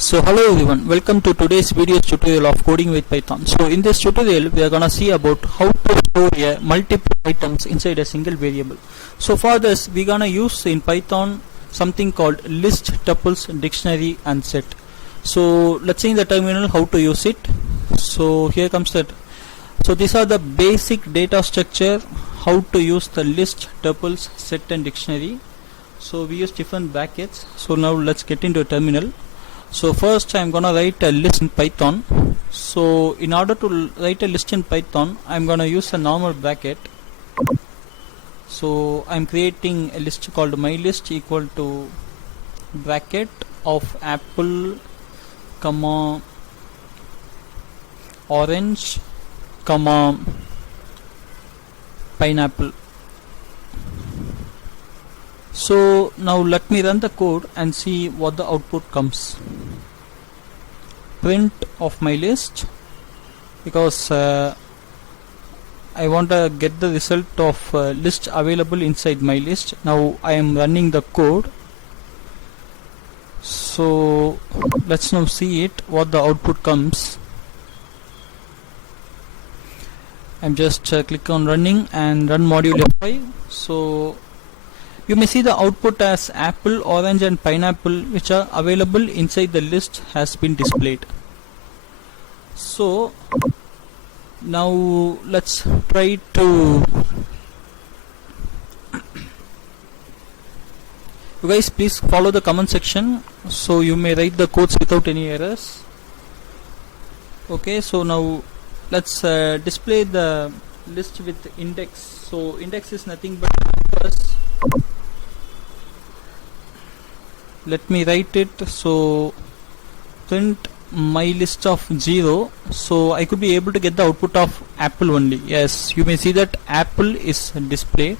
So hello everyone, welcome to today's video tutorial of coding with Python. So in this tutorial we are gonna see about how to store a multiple items inside a single variable. So for this we gonna use in Python something called list, tuples, dictionary and set. So let's see in the terminal how to use it. So here comes that. So these are the basic data structure, how to use the list, tuples, set and dictionary. So we use different brackets. So now let's get into a terminal. So first I'm gonna write a list in Python. So in order to write a list in Python, I'm gonna use a normal bracket. So I'm creating a list called mylist equal to bracket of apple, comma orange, comma pineapple. So now let me run the code and see what the output comes. Print of my list, because I want to get the result of list available inside my list. Now I am running the code. So let's now see it, what the output comes. I'm just click on running and run module F5. So you may see the output as apple, orange and pineapple, which are available inside the list, has been displayed. So now let's try to you guys please follow the comment section, so you may write the codes without any errors. Okay, so now let's display the list with index. So index is nothing but numbers. Let me write it. So print my list of 0. So I could be able to get the output of apple only. Yes, you may see that apple is displayed,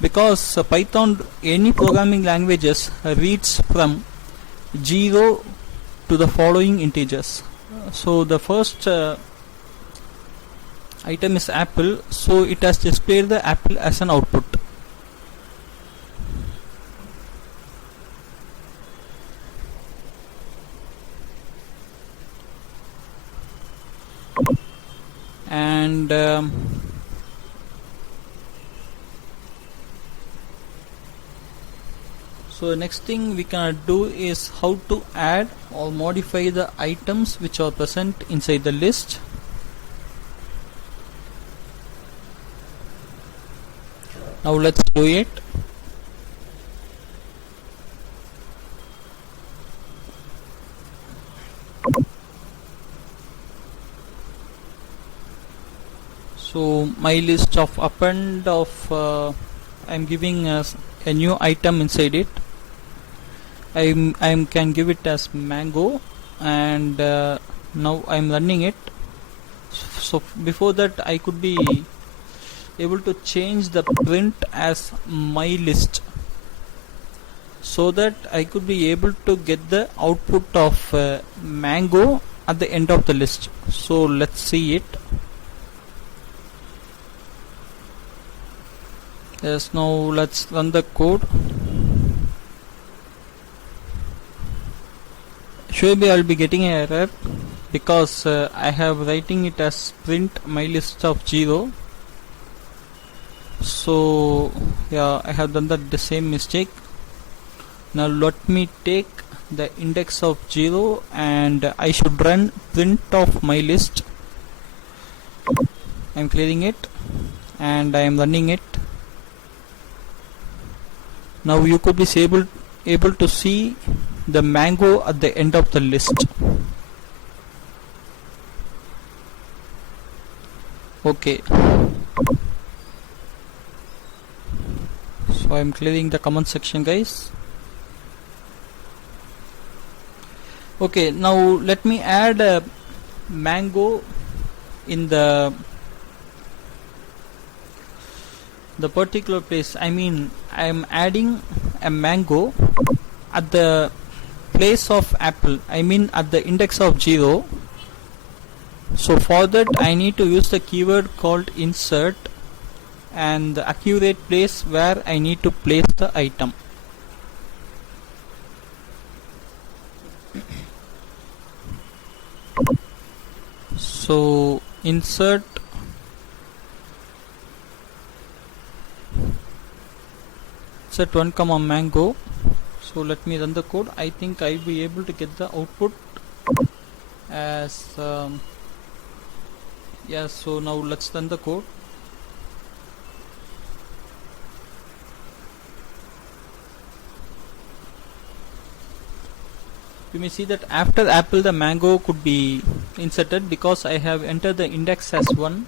because Python, any programming languages reads from 0 to the following integers. So the first item is apple, so it has displayed the apple as an output. And so the next thing we can do is how to add or modify the items which are present inside the list. Now let's do it. So my list of append of I'm giving as a new item inside it. I can give it as mango, and now I'm running it. So before that I could be able to change the print as my list, so that I could be able to get the output of mango at the end of the list. So let's see it. Yes, now let's run the code. Surely I'll be getting an error, because I have writing it as print my list of 0. So yeah, I have done the same mistake. Now let me take the index of 0 and I should run print of my list. I'm clearing it and I am running it. Now you could be able to see the mango at the end of the list. Okay. So I'm clearing the comment section, guys. Okay, now let me add a mango in the particular place. I mean, I'm adding a mango at the place of apple, I mean at the index of 0. So for that I need to use the keyword called insert and the accurate place where I need to place the item. So insert one comma mango. So let me run the code. I think I'll be able to get the output as yeah. So now let's run the code. You may see that after apple the mango could be inserted because I have entered the index as 1,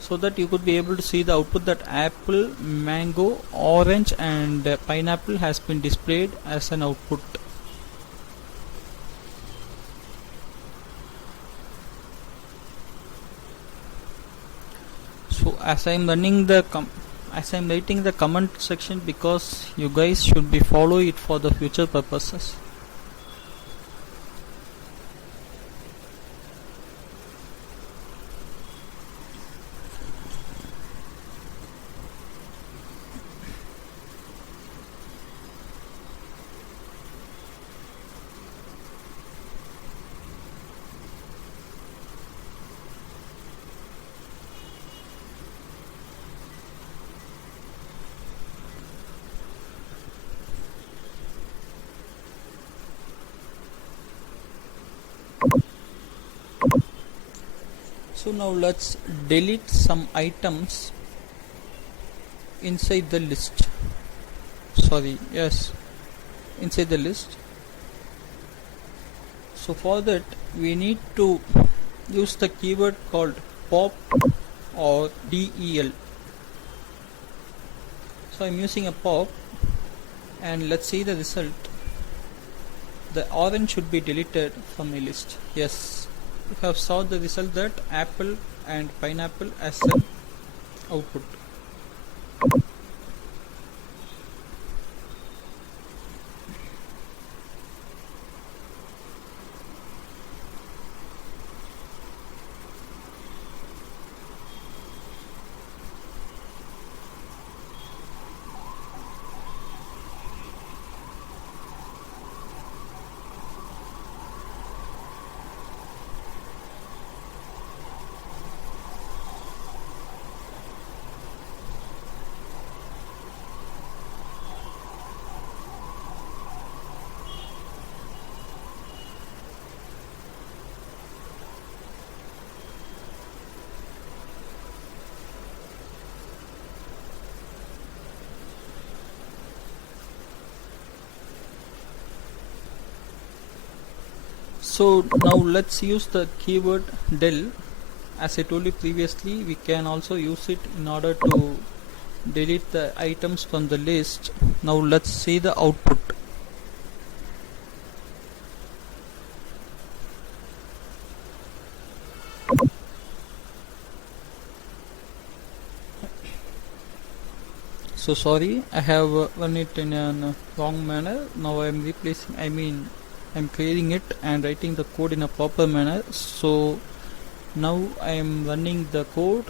so that you could be able to see the output that apple, mango, orange and pineapple has been displayed as an output. So as I am running the writing the comment section, because you guys should be follow it for the future purposes. So now let's delete some items inside the list. Inside the list. So for that we need to use the keyword called pop or del. So I'm using a pop, and let's see the result. The orange should be deleted from my list. Yes, you have saw the result that apple and pineapple as an output. So now let's use the keyword del. As I told you previously, we can also use it in order to delete the items from the list. Now let's see the output. So sorry, I have run it in a wrong manner. Now I'm clearing it and writing the code in a proper manner. So now I am running the code.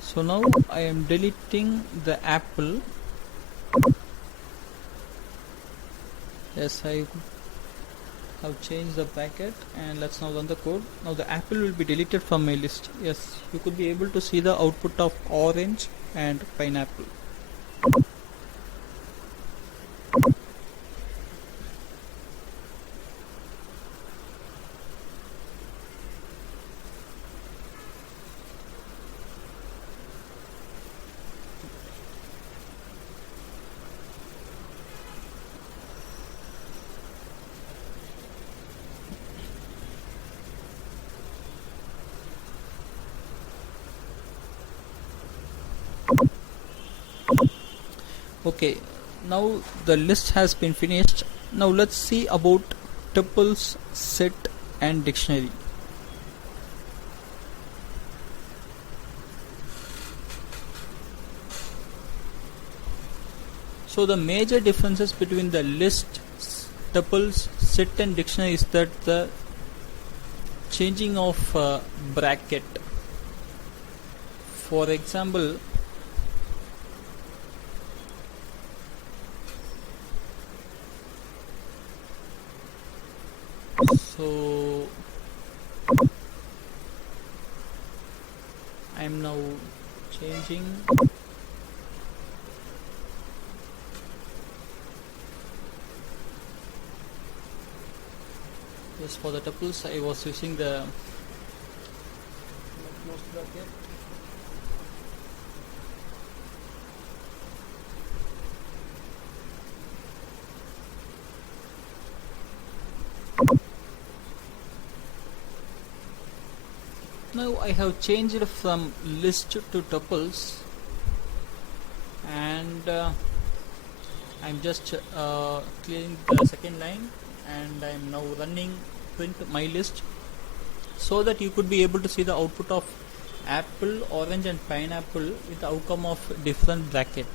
So now I am deleting the apple. Yes, I have changed the bracket, and let's now run the code. Now the apple will be deleted from my list. Yes, you could be able to see the output of orange and pineapple. Okay, now the list has been finished. Now let's see about tuples, set and dictionary. So the major differences between the list, tuples, set and dictionary is that the changing of bracket. For example, So I am now changing. Yes, for the tuples I was using the closed bracket. Now I have changed from list to tuples, and I'm just clearing the second line, and I'm now running print my list, so that you could be able to see the output of apple, orange and pineapple with the outcome of different bracket.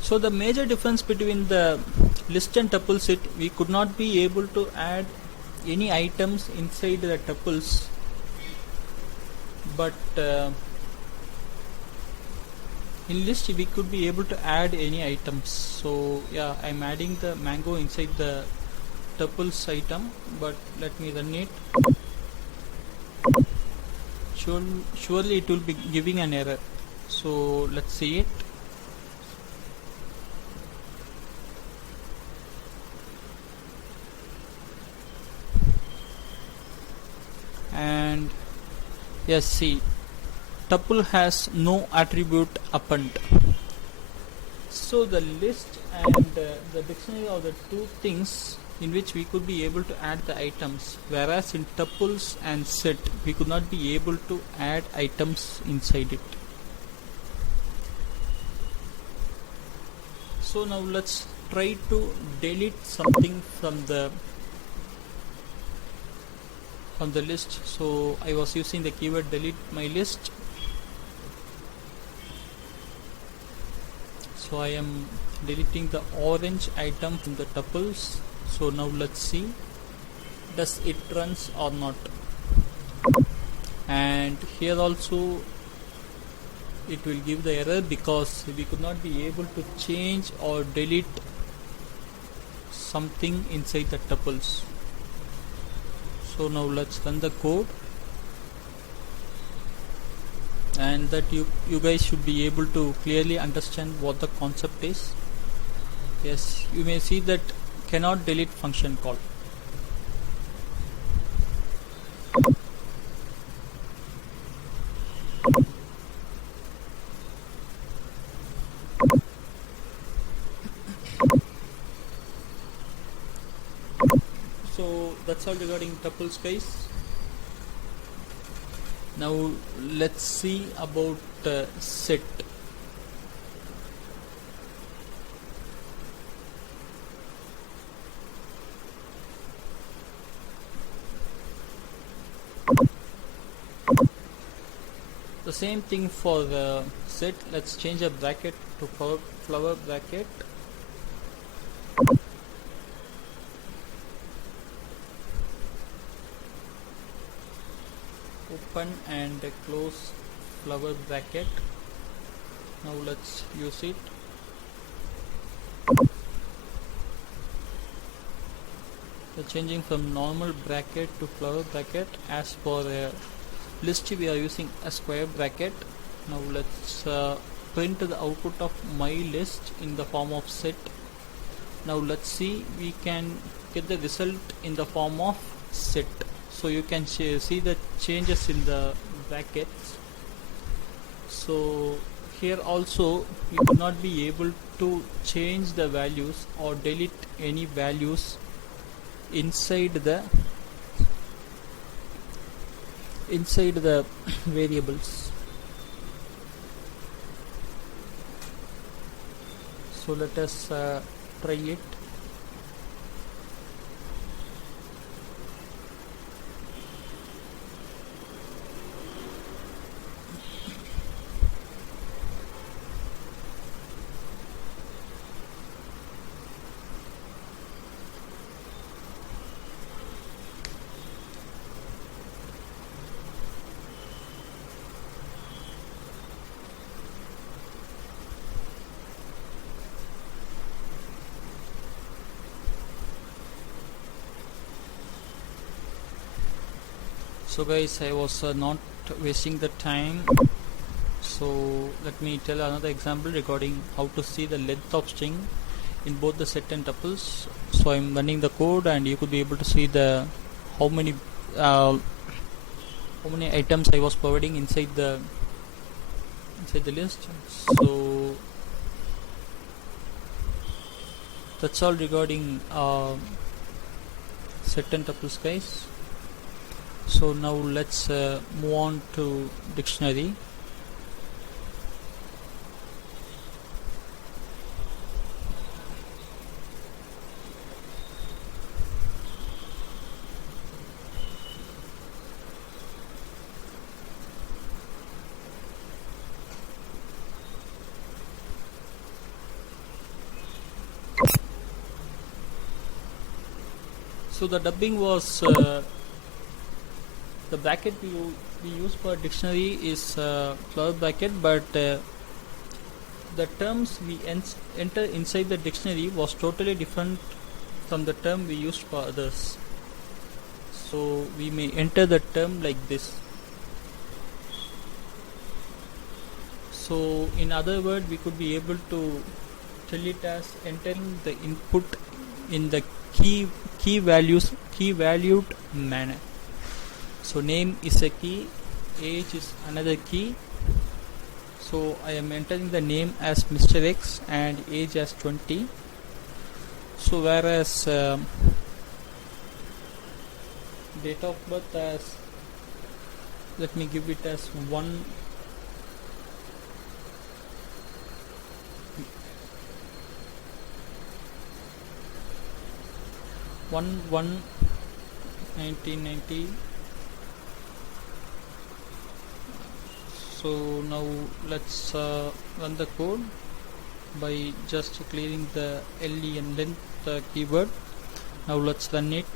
So the major difference between the list and tuple set, we could not be able to add any items inside the tuples, but in list we could be able to add any items. So yeah, I'm adding the mango inside the tuples item, but let me run it. Surely it will be giving an error, so let's see it. And yes, see, tuple has no attribute append. So the list and the dictionary are the two things in which we could be able to add the items, whereas in tuples and set we could not be able to add items inside it. So now let's try to delete something from the list. So I was using the keyword delete my list. So I am deleting the orange item from the tuples. So now let's see, does it runs or not. And here also it will give the error because we could not be able to change or delete something inside the tuples. So now let's run the code, and that you guys should be able to clearly understand what the concept is. Yes, you may see that cannot delete function call. So that's all regarding tuples, guys. Now let's see about set. The same thing for the set. Let's change a bracket to flower bracket. Open and close flower bracket. Now let's use it. So changing from normal bracket to flower bracket. As for list we are using a square bracket. Now let's print the output of my list in the form of set. Now let's see, we can get the result in the form of set. So you can see the changes in the brackets. So here also you could not be able to change the values or delete any values inside the variables. So let us try it. So guys, I was not wasting the time, so let me tell another example regarding how to see the length of string in both the set and tuples. So I'm running the code and you could be able to see the how many items I was providing inside the list. So that's all regarding set and tuples, guys. So now let's move on to dictionary. So the dubbing was the bracket we use for dictionary is flower bracket, but the terms we enter inside the dictionary was totally different from the term we used for others. So we may enter the term like this. So in other words, we could be able to tell it as entering the input in the key valued manner. So name is a key, age is another key. So I am entering the name as Mr. X and age as 20. So whereas date of birth as, let me give it as 1 1990. So now let's run the code by just clearing the len length keyword. Now let's run it.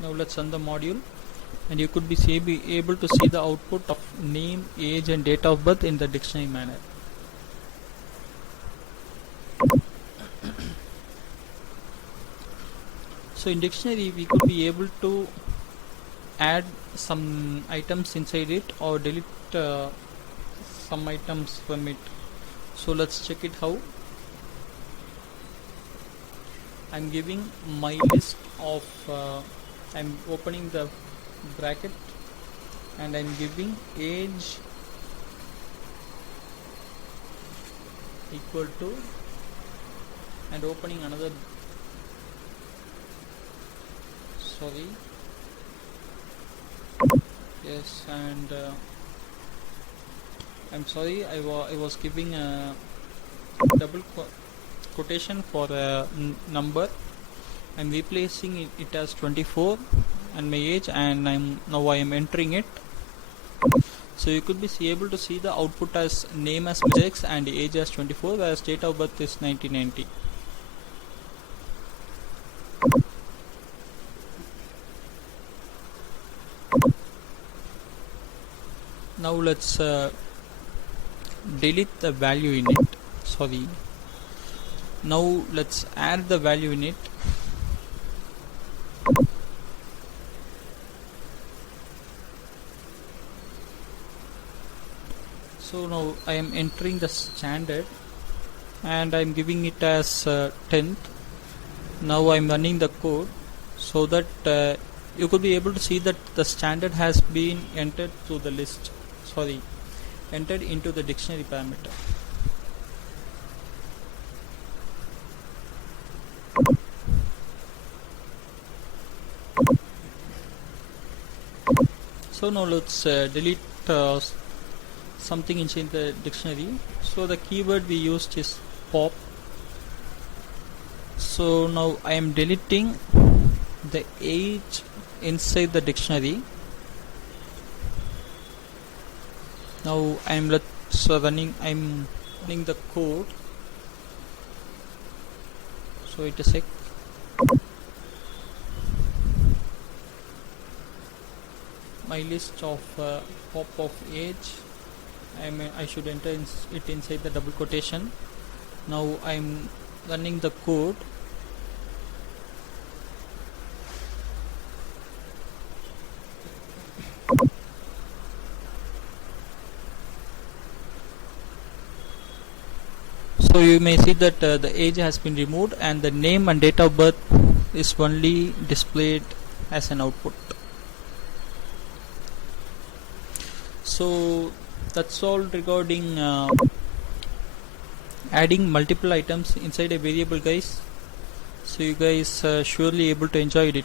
Now let's run the module, and you could be able to see the output of name, age and date of birth in the dictionary manner. So in dictionary we could be able to add some items inside it or delete some items from it. So let's check it how. I'm giving my list of I'm opening the bracket and I'm giving age equal to, and opening another, sorry, yes, and I'm sorry, I was giving a double quotation for a number. I'm replacing it as 24 and my age, and now I am entering it. So you could be able to see the output as name as X and age as 24, whereas date of birth is 1990. Now let's delete the value in it. Sorry. Now let's add the value in it. So now I am entering the standard and I am giving it as 10th. Now I am running the code so that you could be able to see that the standard has been entered to the list, entered into the dictionary parameter. So now let's delete something inside the dictionary. So the keyword we used is pop. So now I am deleting the age inside the dictionary. Now I'm running the code. So wait a sec. My list of pop of age, I should enter it inside the double quotation. Now I'm running the code. So you may see that the age has been removed and the name and date of birth is only displayed as an output. So that's all regarding adding multiple items inside a variable, guys. So you guys surely able to enjoy it.